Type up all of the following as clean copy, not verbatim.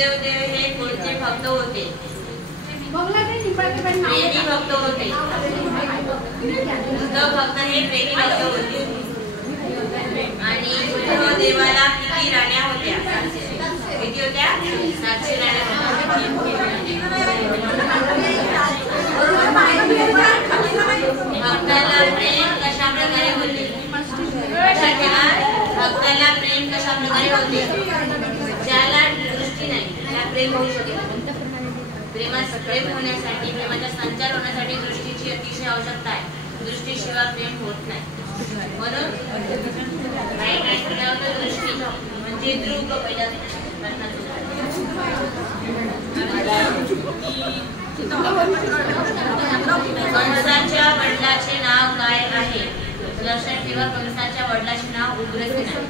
उद्धवदेव हे कोणते भक्त होते? प्रेमी भक्त होते. उद्धव भक्त हे प्रेमी भक्त होते. आणि उद्धवदेवाला किती राण्या होत्या? किती होत्या? 700 राण्या होत्या. भक्ताला प्रेम कशा प्रकारे होते? भक्ताला प्रेम कशा प्रकारे होते? ज्याला दृष्टी नाही त्याला प्रेम होऊ शकत. प्रेम होण्यासाठी, प्रेमाचा संचार होण्यासाठी दृष्टीची अतिशय आवश्यकता आहे. दृष्टीशिवाय प्रेम होत नाही. म्हणून दृष्टी म्हणजे दृक. पहिला कंसाच्या वडिलांचे नाव काय आहे? लक्षात ठेवा, कंसाच्या वडिलांचे नाव उग्रसेन आहे.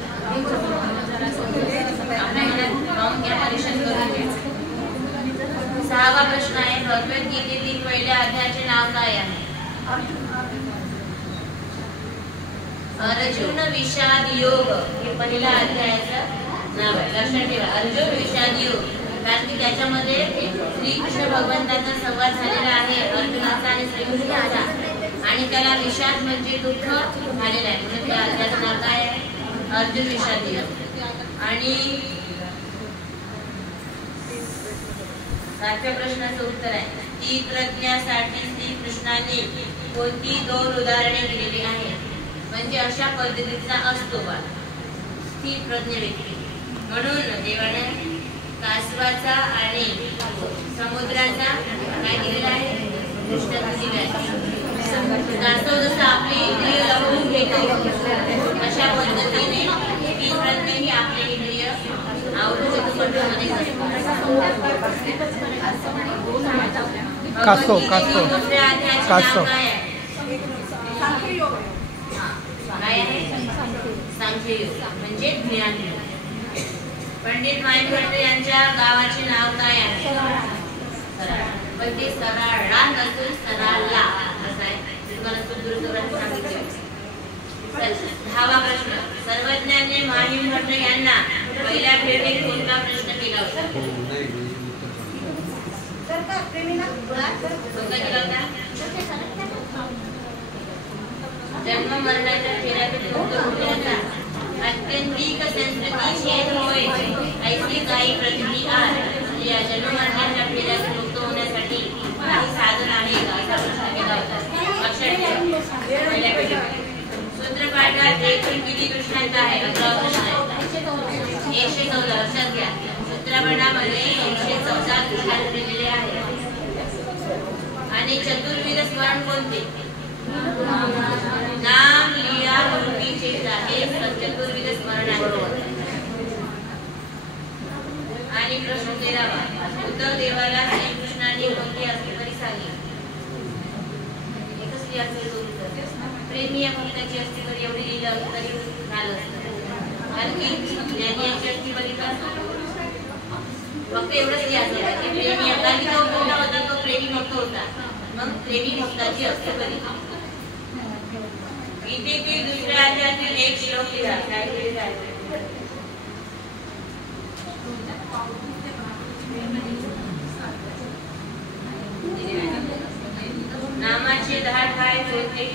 आपल्या मनात राहून घ्या, परीक्षण करून घ्या. 6वा प्रश्न आहे, भगवद्गीतेतील पहिल्या अध्यायाचे नाव काय आहे? अर्जुन विषाद योग हे पहिल्या अध्यायाचं नाव आहे. लक्षात ठेवा, अर्जुन विषाद योग. कारण की त्याच्यामध्ये श्रीकृष्ण भगवंताचा संवाद झालेला आहे, अर्जुनाचा आणि श्रीकृष्णाचा, आणि त्याला विषाद म्हणजे दुःख झालेलं आहे. म्हणून त्या अध्यायाचं नाव काय आहे? अर्जुन विषाद योग. आणि 7व्या प्रश्नाचं उत्तर आहे, स्थितप्रज्ञासाठी श्रीकृष्णाने कोणती 2 उदाहरणे दिलेली आहेत? म्हणजे अशा पद्धतीचा असतो बा स्थितप्रज्ञ व्यक्ती. म्हणून देवाने कासवाचा आणि समुद्राचा काय दिलेला आहे? दृष्टांत दिलेला आहे. कासव जसं आपली इंद्रिय लपवून घेतो, अशा पद्धतीने स्थितप्रज्ञ ही आपले इंद्रिय आवरून घेतो, कंट्रोलमध्ये करतो. कासव सांख्ययोग म्हणजे ज्ञान. पंडित माईभट्ट यांच्या गावाचे नाव काय आहे? पण ते सराळा नसून सराळा असं आहे. तुम्हाला सुदृढ सांगितले. 10वा प्रश्न, सर्वज्ञाने माईभट्ट यांना पहिल्या भेटीत कोणता प्रश्न केला होता? जन्म मरणाच्या फेऱ्यातून मुक्त होण्याचा अत्यंतिक संस्कृती छेद होय ऐसी काही प्रकृती आहे. या जन्म मरणाच्या फेऱ्यातून मुक्त होण्यासाठी काही साधन आहे का? असा प्रश्न केला होता. लक्षात ठेवा, पहिल्या भेटीत सूत्रपाठात एकूण किती दृष्टांत आहे? 11 प्रश्न आहे. 114. लक्षात घ्या, सूत्रपाठामध्ये 114 दृष्टांत दिलेले आहेत. आणि चतुर्विध स्मरण कोणते? नाम लिया मूर्तीचे आहे चतुर्विध स्मरण आहे. आणि प्रश्न 13वा, उद्धव देवाला श्रीकृष्णाने कोणती अस्थिकरी सांगितली? एकच लिहा प्रेमी या भक्ताची अस्थिकरी एवढी लिहिलं तरी झालं असतं. कारण की ज्ञानी यांची अस्थिकरी फक्त एवढंच लिहायचं की प्रेमी यांना जो मोठा होता तो प्रेमी भक्त होता. मग प्रेमी भक्ताची अस्थिकरी. गीतेतील दुसऱ्या अध्यायातील एक श्लोक लिहा. काय लिहिलेलं आहे? नामाचे 10 ठाय होते.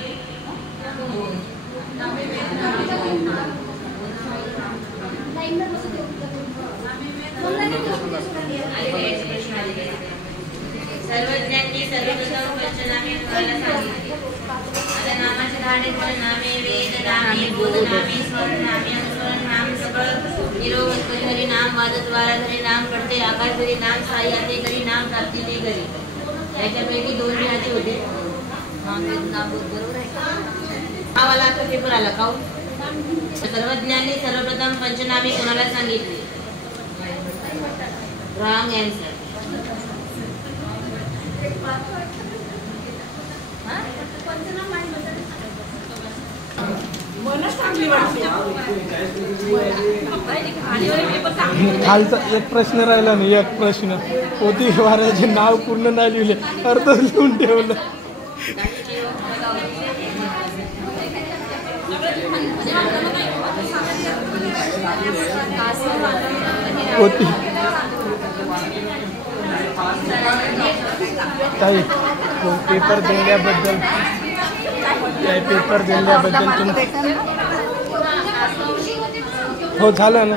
सर्वज्ञांनी सर्वप्रथम पंचनामे तुम्हाला सांगितले. आता नामाचे 10 नामे, वेद नामे, बोध नामे, स्वर्ण नामे, अनुस्मरण नाम, सबळ निरोग हरी नाम, वादद्वारा हरी नाम, पडते आकाश हरी नाम, साह्याते हरी नाम, प्राप्ती ते घरी. याच्यापैकी 2 लिहायचे होते. बरोबर आहे. आवाला तो पेपर आला का? सर्वज्ञांनी सर्वप्रथम पंचनामे कोणाला सांगितले? Wrong answer. खालचा एक प्रश्न राहिला नाही. एक प्रश्न पोथी वाऱ्याचे नाव पूर्ण नाही लिहिले, अर्थ लिहून ठेवलं. पोथी ताई हो पेपर दिल्याबद्दल तुम हो झालं ना.